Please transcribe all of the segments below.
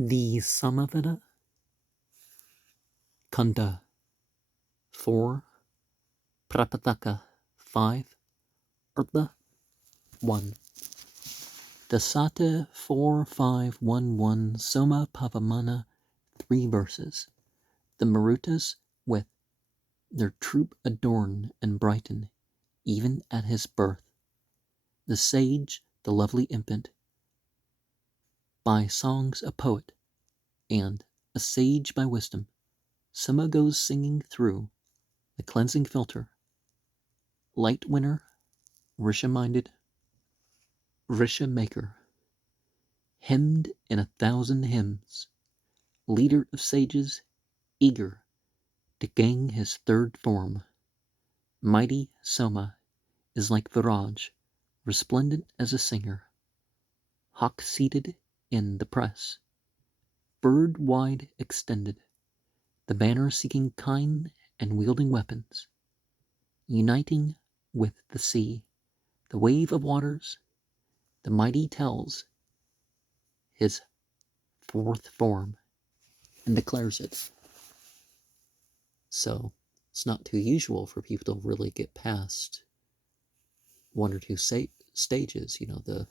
The Samaveda, Kanda 4, Prapathaka 5, Ardha 1. Dasata 4511 Soma Pavamana 3 verses. The Marutas with their troop adorn and brighten, even at his birth. The sage, the lovely infant, by songs a poet, and a sage by wisdom. Soma goes singing through the cleansing filter. Light winner, Risha-minded, Risha-maker, hymned in 1,000 hymns, leader of sages, eager to gain his third form. Mighty Soma is like Viraj, resplendent as a singer, hawk-seated in the press, bird-wide extended, the banner seeking kind and wielding weapons, uniting with the sea, the wave of waters, the mighty tells his fourth form and declares it. So it's not too usual for people to really get past one or two stages, the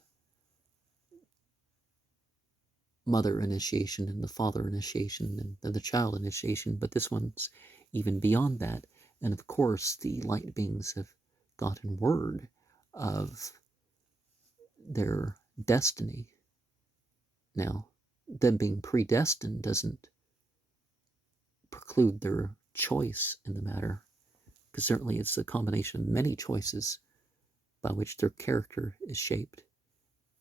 mother initiation and the father initiation and then the child initiation, but this one's even beyond that. And of course, the light beings have gotten word of their destiny. Now, them being predestined doesn't preclude their choice in the matter, because certainly it's a combination of many choices by which their character is shaped,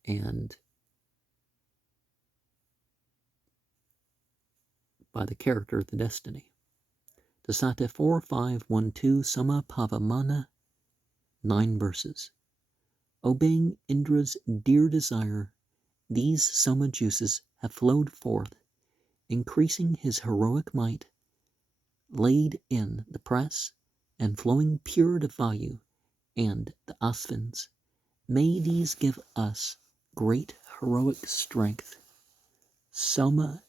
and by the character the destiny. Dasata 4512 Sama Pavamana 9 verses. Obeying Indra's dear desire, these Soma juices have flowed forth, increasing his heroic might, laid in the press and flowing pure to Vayu and the Asvins. May these give us great heroic strength. Soma,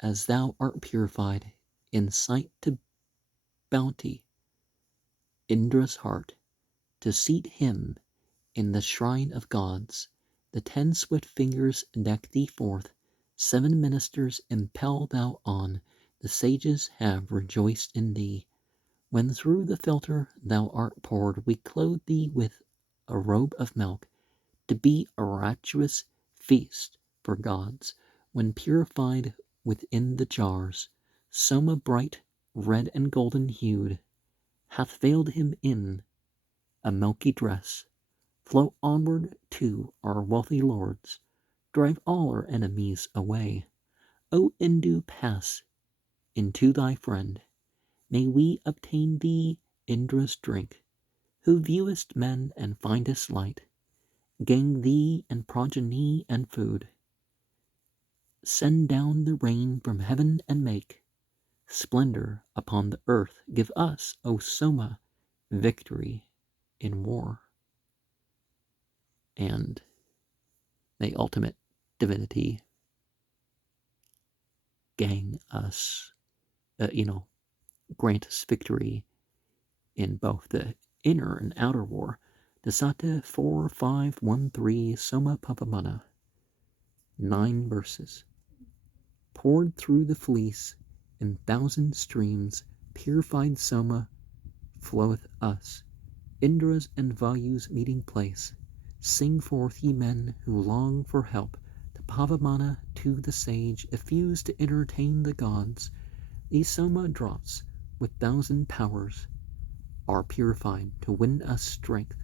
as thou art purified in sight to bounty, Indra's heart, to seat him in the shrine of gods, the 10 swift fingers deck thee forth, 7 ministers impel thou on, the sages have rejoiced in thee. When through the filter thou art poured, we clothe thee with a robe of milk, to be a rapturous feast for gods. When purified within the jars, Soma bright, red and golden hued, hath veiled him in a milky dress. Flow onward to our wealthy lords, drive all our enemies away. O Indu, pass into thy friend. May we obtain thee Indra's drink, who viewest men and findest light. Gain thee and progeny and food. Send down the rain from heaven and make splendor upon the earth. Give us, O Soma, victory in war. And may ultimate divinity grant us victory in both the inner and outer war. Dasata 4513 Soma Pavamana 9 verses. Poured through the fleece in 1,000 streams, purified Soma floweth us, Indra's and Vayu's meeting place. Sing forth, ye men who long for help, to Pavamana, to the sage, effuse to entertain the gods. These Soma drops with 1,000 powers are purified to win us strength,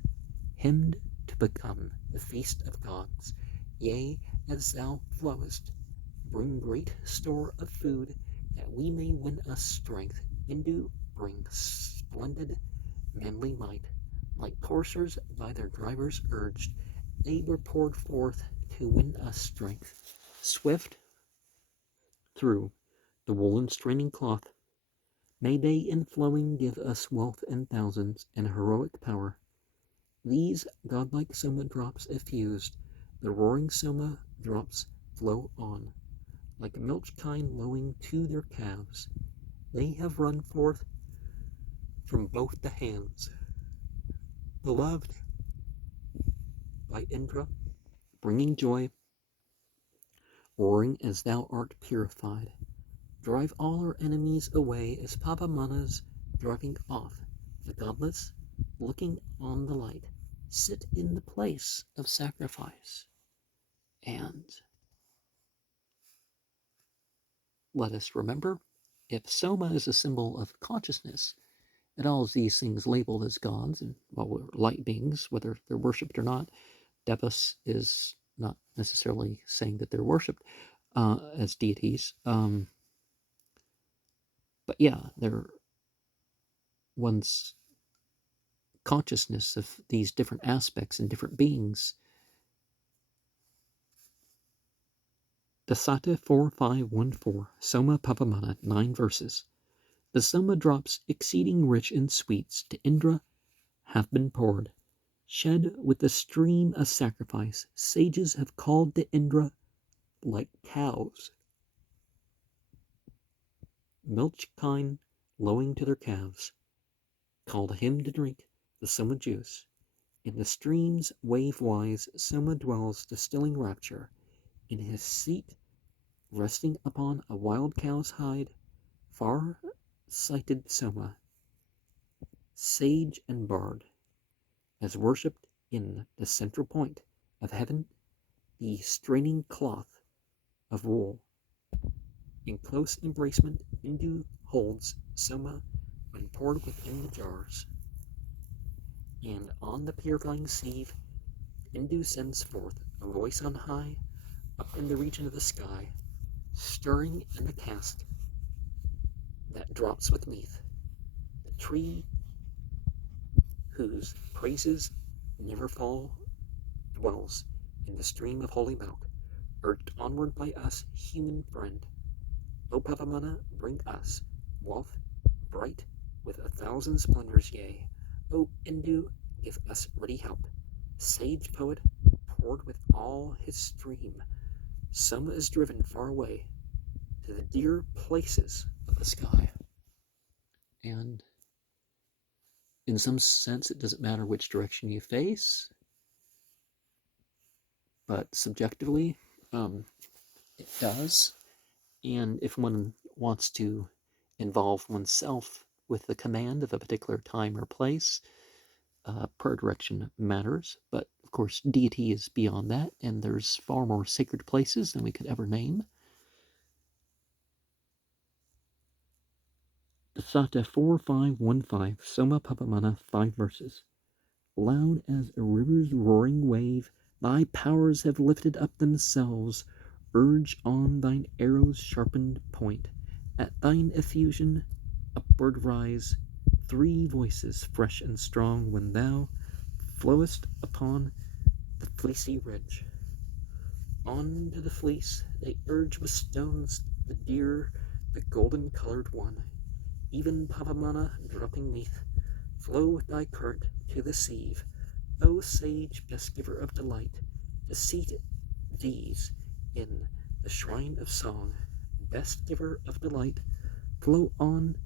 hymned to become the feast of gods. Yea, as thou flowest, bring great store of food, that we may win us strength. Indu, bring splendid manly might. Like coursers by their drivers urged, they were poured forth to win us strength. Swift through the woolen straining cloth, may they in flowing give us wealth in thousands and heroic power. These godlike Soma drops effused, the roaring Soma drops flow on. like milch kine lowing to their calves. They have run forth from both the hands, beloved by Indra, bringing joy, roaring as thou art purified. Drive all our enemies away as Papamana's driving off the godless, looking on the light, sit in the place of sacrifice. And let us remember, if Soma is a symbol of consciousness, and all of these things labeled as gods, and well, light beings, whether they're worshipped or not, Devas is not necessarily saying that they're worshipped as deities. But yeah, they're one's consciousness of these different aspects and different beings. Dasata 4514, Soma Papamana, 9 verses. The Soma drops exceeding rich in sweets to Indra have been poured. Shed with the stream of sacrifice, sages have called to Indra like cows. Milch kine lowing to their calves, called him to drink the Soma juice. In the stream's wave-wise Soma dwells, distilling rapture. In his seat, resting upon a wild cow's hide, far-sighted Soma, sage and bard, as worshipped in the central point of heaven, the straining cloth of wool. In close embracement, Indu holds Soma when poured within the jars. And on the purifying sieve, Indu sends forth a voice on high, up in the region of the sky, stirring in the cask that drops with neath, the tree whose praises never fall dwells in the stream of holy milk, urged onward by us, human friend. O Papamana, bring us wealth bright with 1,000 splendors, yea. O Indu, give us ready help. Sage poet, poured with all his stream, Soma is driven far away to the dear places of the sky. And in some sense, it doesn't matter which direction you face, but subjectively, it does. And if one wants to involve oneself with the command of a particular time or place, per direction matters. But of course, deity is beyond that, and there's far more sacred places than we could ever name. Dasata 4515, Soma Papamana, 5 verses. Loud as a river's roaring wave, thy powers have lifted up themselves. Urge on thine arrow's sharpened point. At thine effusion, upward rise 3 voices fresh and strong when thou flowest upon the fleecy ridge. On to the fleece they urge with stones the deer, the golden-colored one. Even Papamana dropping neath, flow with thy current to the sieve. O sage, best giver of delight, to seat these in the shrine of song, best giver of delight, flow on,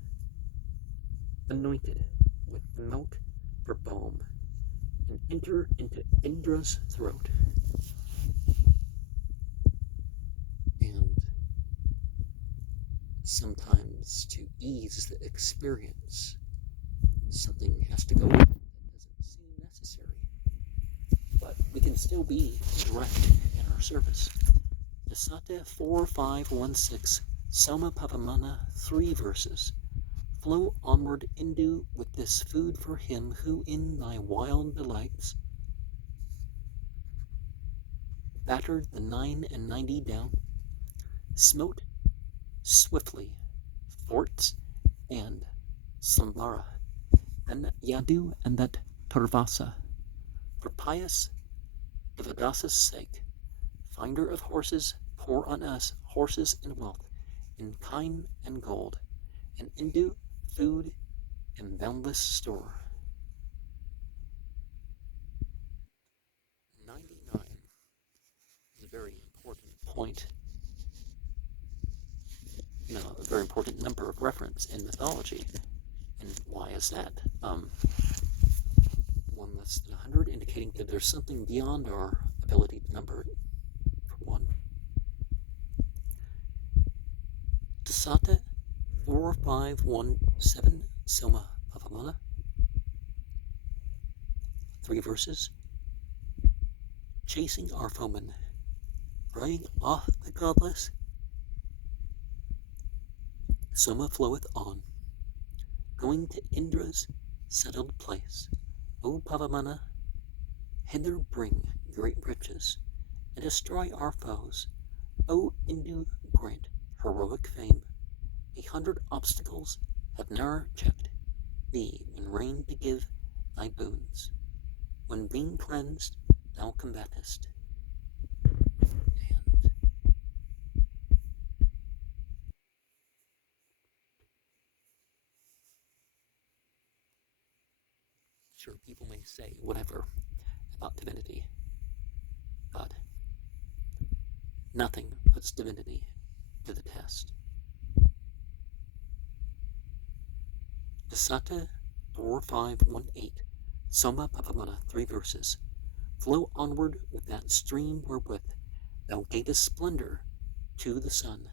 anointed with the milk for balm, and enter into Indra's throat. And sometimes to ease the experience, something has to go with it that doesn't seem necessary. But we can still be direct in our service. Dasata 4516, Soma Papamana, 3 verses. Flow onward, Indu, with this food for him who in thy wild delights battered the 99 down, smote swiftly forts and Sambara, and that Yadu and that Turvasa, for pious Devadasa's sake, finder of horses, pour on us horses and wealth, in kine and gold, and Indu food and boundless store. 99 is a very important point. a very important number of reference in mythology. And why is that? One less than 100, indicating that there's something beyond our ability to number it, for one. Dasata 4517 Soma Pavamana. 3 verses. Chasing our foemen, riding off the godless, Soma floweth on, going to Indra's settled place. O Pavamana, hither bring great riches, and destroy our foes. O Indu, grant heroic fame. 100 obstacles have ne'er checked thee when reigned to give thy boons. When being cleansed, thou combatest. And sure, people may say whatever about divinity, but nothing puts divinity to the test. Dasata 4518 Soma Pavamana, 3 verses. Flow onward with that stream wherewith thou gavest splendor to the sun,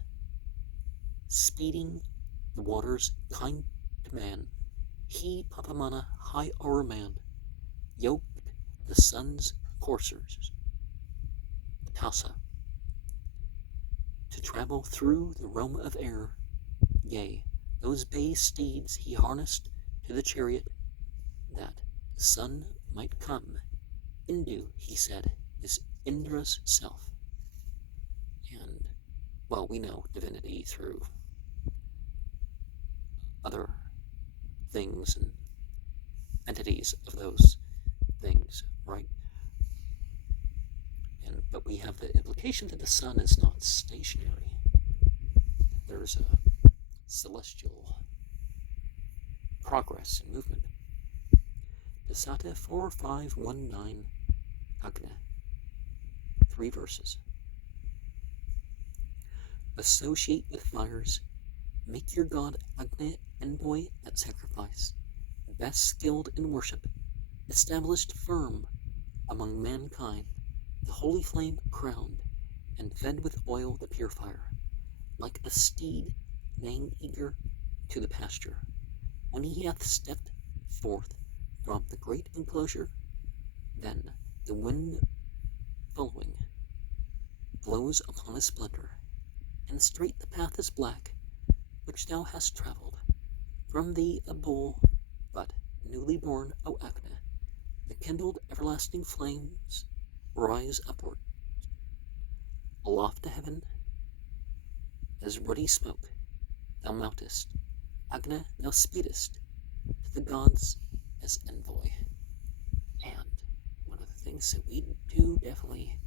speeding the waters kind to man. He, Pavamana, high o'er man, yoked the sun's coursers, Tassa, to travel through the realm of air. Yea, those bay steeds he harnessed to the chariot, that the sun might come. Indu, he said, is Indra's self. And, well, we know divinity through other things and entities of those things, right? But we have the implication that the sun is not stationary. There's a celestial progress and movement. Dasata 4519 Agna, 3 verses. Associate with fires, make your god Agna envoy at sacrifice, best skilled in worship, established firm among mankind, the holy flame crowned, and fed with oil the purifier, like a steed neighing eager to the pasture. When he hath stepped forth from the great enclosure, then the wind following blows upon his splendor, and straight the path is black which thou hast travelled. From thee a bull, but newly born, O Agna, the kindled everlasting flames rise upward. Aloft to heaven, as ruddy smoke, thou mountest. Agna, thou speedest to the gods as envoy. And one of the things that we do definitely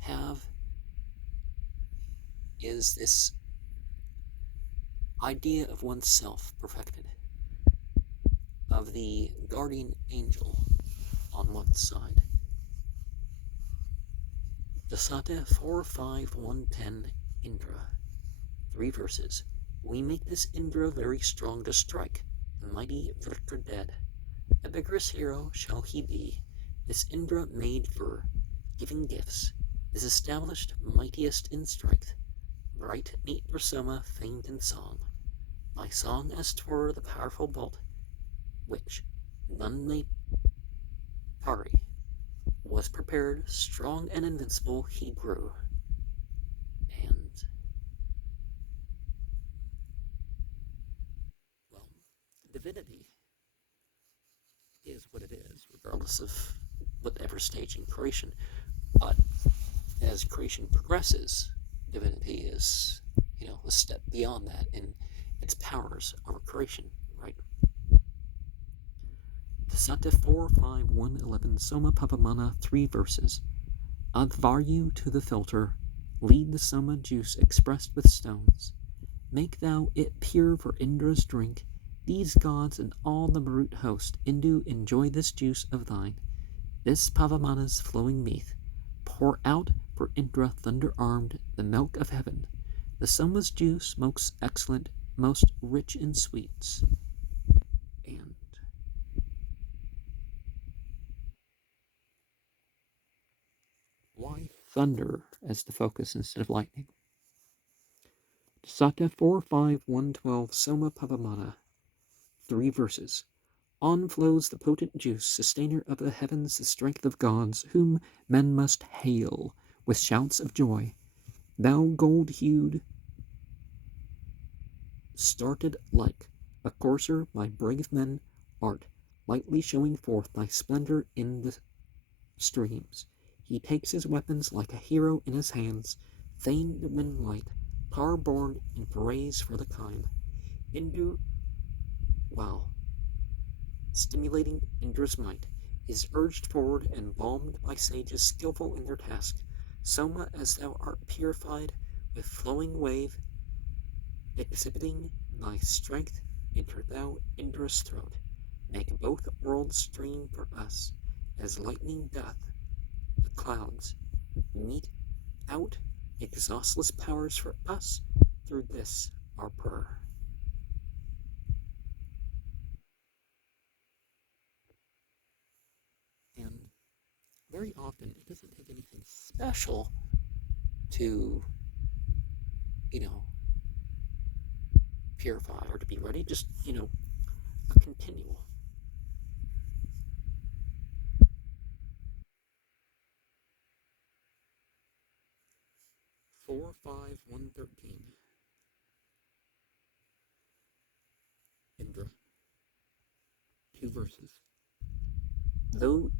have is this idea of oneself perfected, of the guardian angel on one side. Dasata 4510 Indra, 3 verses. We make this Indra very strong to strike the mighty Vritra dead. A vigorous hero shall he be. This Indra made for giving gifts, is established mightiest in strength, bright neat for Soma, famed in song. By song as 'twere the powerful bolt, which none may parry, was prepared, strong and invincible he grew. And, well, divinity is what it is, regardless of whatever stage in creation. But as creation progresses, divinity is, a step beyond that in its powers over creation, right? Dasata 45111 Soma Papamana, 3 verses. Advaryu to the filter, lead the Soma juice expressed with stones. Make thou it pure for Indra's drink. These gods and all the Marut host, Indu, enjoy this juice of thine. This Pavamana's flowing meath. Pour out for Indra thunder-armed the milk of heaven. The Soma's juice most excellent, most rich in sweets. And why thunder as the focus instead of lightning? Sata 4-5-1-12 Soma Pavamana. 3 verses. On flows the potent juice, sustainer of the heavens, the strength of gods, whom men must hail with shouts of joy. Thou gold-hued, started like a courser by brave men art, lightly showing forth thy splendor in the streams. He takes his weapons like a hero in his hands, fain to win light, power born in forays for the kind. Indu, wow, stimulating Indra's might, is urged forward and balmed by sages skillful in their task. Soma, as thou art purified with flowing wave, exhibiting thy strength, enter thou Indra's throat. Make both worlds stream for us, as lightning doth the clouds. Mete out exhaustless powers for us through this our prayer. And very often it doesn't take anything special to, purify or to be ready, just, a continual. Four, 5, 113. Indra. 2 verses. Though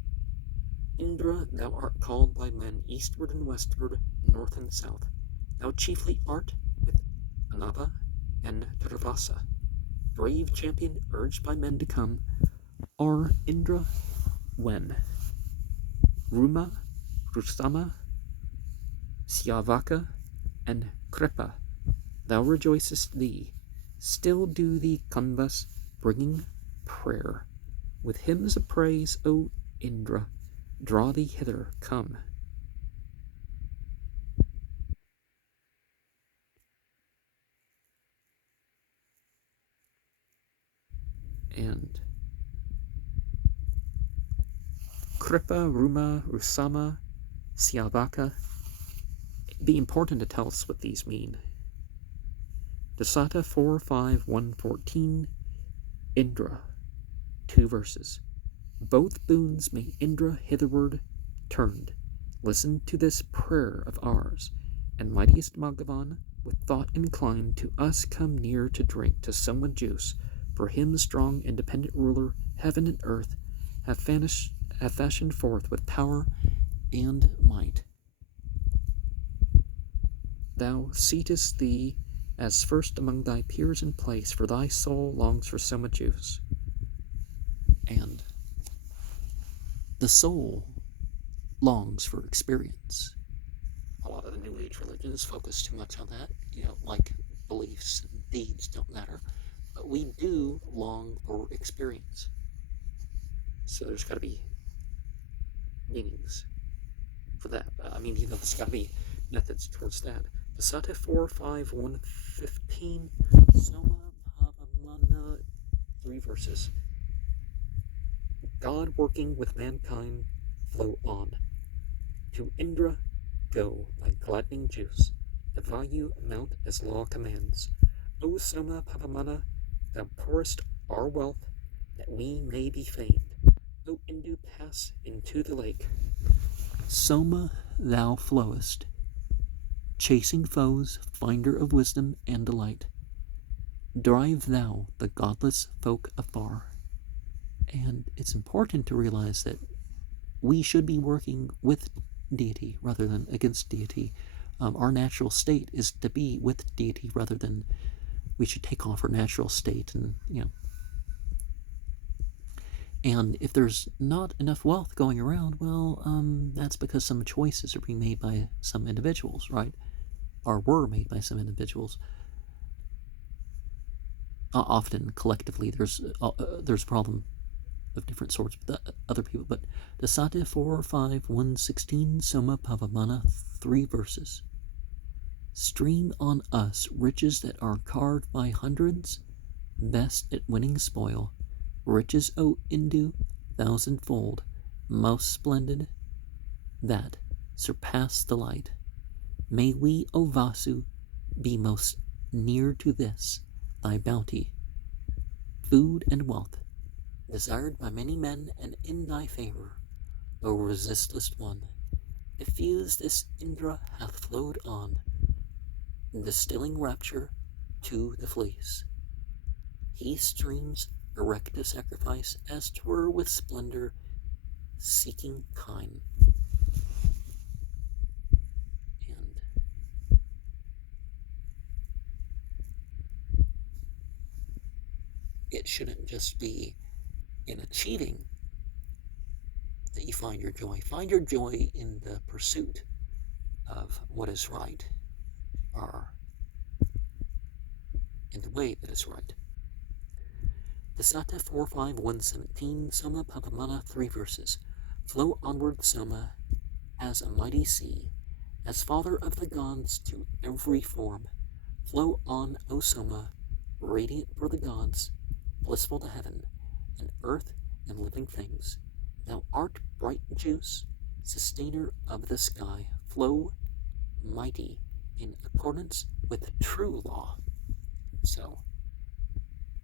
Indra, thou art called by men eastward and westward, north and south. Thou chiefly art with Anava and Tarvasa. Brave champion urged by men to come, are Indra when Ruma, Rustama, Syavaka, and Kripa, thou rejoicest thee, still do thee canvas, bringing prayer. With hymns of praise, O Indra, draw thee hither, come. And Kripa, Ruma, Rusama, Syavaka, it'd be important to tell us what these mean. Dasata 4-5-114, Indra, 2 verses. Both boons may Indra hitherward turned. Listen to this prayer of ours, and mightiest Bhagavan, with thought inclined, to us come near to drink to Soma juice. For him, strong, independent ruler, heaven and earth, have fashioned forth with power and might. Thou seatest thee as first among thy peers in place, for thy soul longs for Soma juice. And the soul longs for experience. A lot of the New Age religions focus too much on that, like beliefs and deeds don't matter. But we do long for experience. So there's got to be meanings for that. There's got to be methods towards that. Pasate 4-5-115, Soma Pavamana, 3 verses. God working with mankind, flow on. To Indra go like gladdening juice, the value mount as law commands. O Soma Pavamana, thou pourest our wealth, that we may be famed. O Indu, pass into the lake. Soma, thou flowest, chasing foes, finder of wisdom and delight. Drive thou the godless folk afar. And it's important to realize that we should be working with deity rather than against deity. Our natural state is to be with deity rather than we should take off our natural state and if there's not enough wealth going around, well, that's because some choices are being made by some individuals, right? Or were made by some individuals. Often, collectively, there's a problem of different sorts with other people. But the Sate 4-5-116 Soma Pavamana, 3 verses. Stream on us riches that are carved by hundreds, best at winning spoil. Riches, O Indu, thousandfold, most splendid, that surpass the light. May we, O Vasu, be most near to this, thy bounty, food and wealth, desired by many men, and in thy favor, O resistless one, diffuse this Indra hath flowed on, distilling rapture to the fleece. He streams erect a sacrifice, as 'twere with splendor seeking kine. And it shouldn't just be in achieving that you find your joy. Find your joy in the pursuit of what is right, or in the way that is right. Dasata 45117, Soma Papamana, 3 verses. Flow onward, Soma, as a mighty sea, as father of the gods to every form. Flow on, O Soma, radiant for the gods, blissful to heaven, and earth and living things. Thou art bright juice, sustainer of the sky. Flow mighty in accordance with true law. So,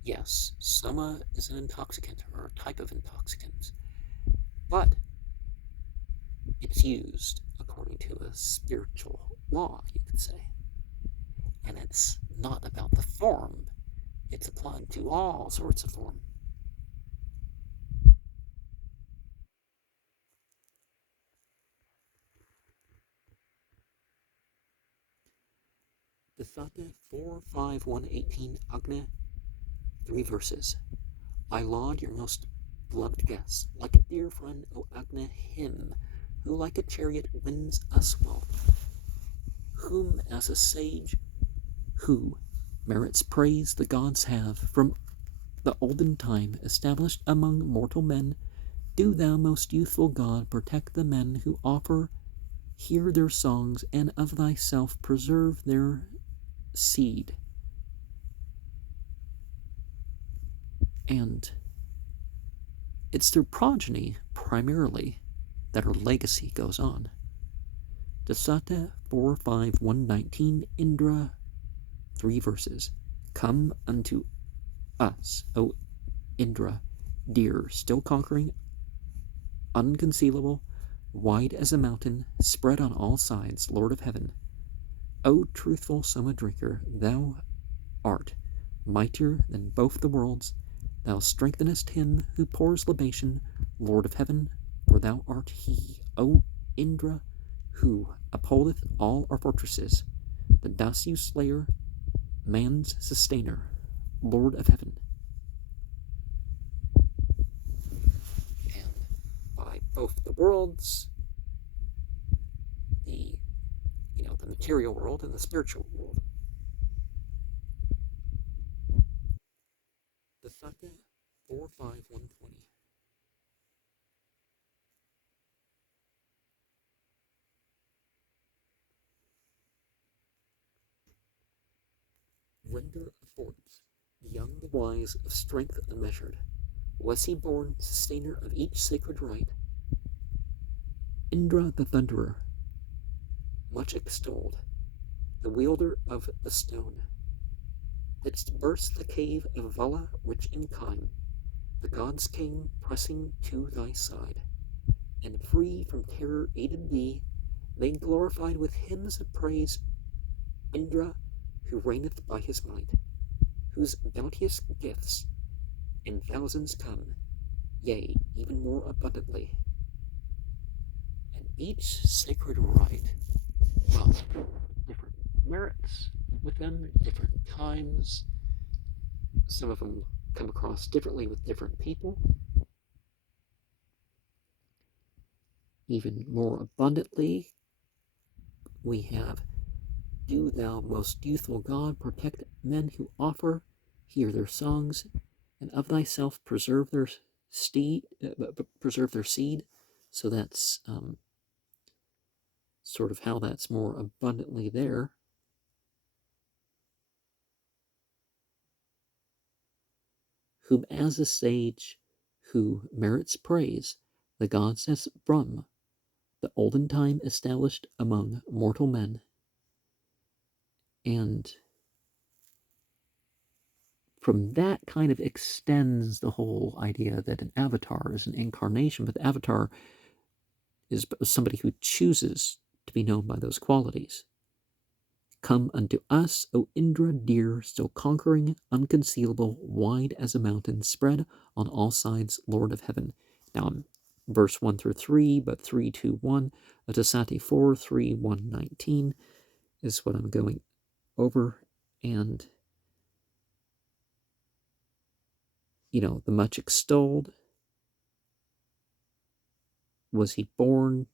yes, Soma is an intoxicant, or a type of intoxicant, but it's used according to a spiritual law, you could say. And it's not about the form, it's applied to all sorts of form. The Thata 45118 Agna, 3 verses. I laud your most beloved guest, like a dear friend, O Agna, him who like a chariot wins us wealth, whom as a sage who merits praise the gods have from the olden time established among mortal men. Do thou, most youthful God, protect the men who offer, hear their songs, and of thyself preserve their seed. And it's their progeny, primarily, that our legacy goes on. Dasata 45119, Indra, 3 verses. Come unto us, O Indra, dear, still conquering, unconcealable, wide as a mountain, spread on all sides, Lord of heaven. O truthful Soma drinker, thou art mightier than both the worlds. Thou strengthenest him who pours libation, Lord of heaven, for thou art he, O Indra, who upholdeth all our fortresses, the Dasu slayer, man's sustainer, Lord of heaven. And by both the worlds, the material world and the spiritual world. The Thaka 45120. Render affords, the young, the wise, of strength unmeasured. Was he born, sustainer of each sacred right? Indra the thunderer, much extolled, the wielder of the stone, didst burst the cave of Vala, rich in kine. The gods came pressing to thy side, and free from terror aided thee. They glorified with hymns of praise Indra, who reigneth by his might, whose bounteous gifts in thousands come, yea, even more abundantly. And each sacred rite, well, different merits with them, different times. Some of them come across differently with different people. Even more abundantly, we have, do thou, most youthful God, protect men who offer, hear their songs, and of thyself preserve their seed. So that's sort of how that's more abundantly there. whom as a sage who merits praise, the gods as Brahma, the olden time established among mortal men. And from that kind of extends the whole idea that an avatar is an incarnation, but the avatar is somebody who chooses to be known by those qualities. Come unto us, O Indra dear, still conquering, unconcealable, wide as a mountain, spread on all sides, Lord of heaven. Now I'm verse 1 through 3, but 3, 2, 1, Atasati 4, 3, 1, 19 is what I'm going over. And, you know, the much extolled, was he born?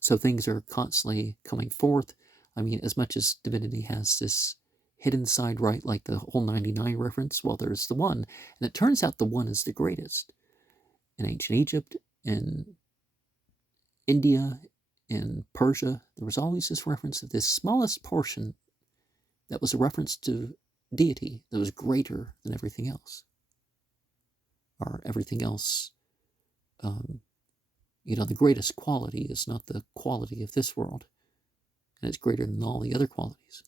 So things are constantly coming forth. I mean, as much as divinity has this hidden side, right, like the whole 99 reference, well, there's the one. And it turns out the one is the greatest. In ancient Egypt, in India, in Persia, there was always this reference of this smallest portion that was a reference to deity that was greater than everything else. Or everything else, you know, the greatest quality is not the quality of this world, and it's greater than all the other qualities.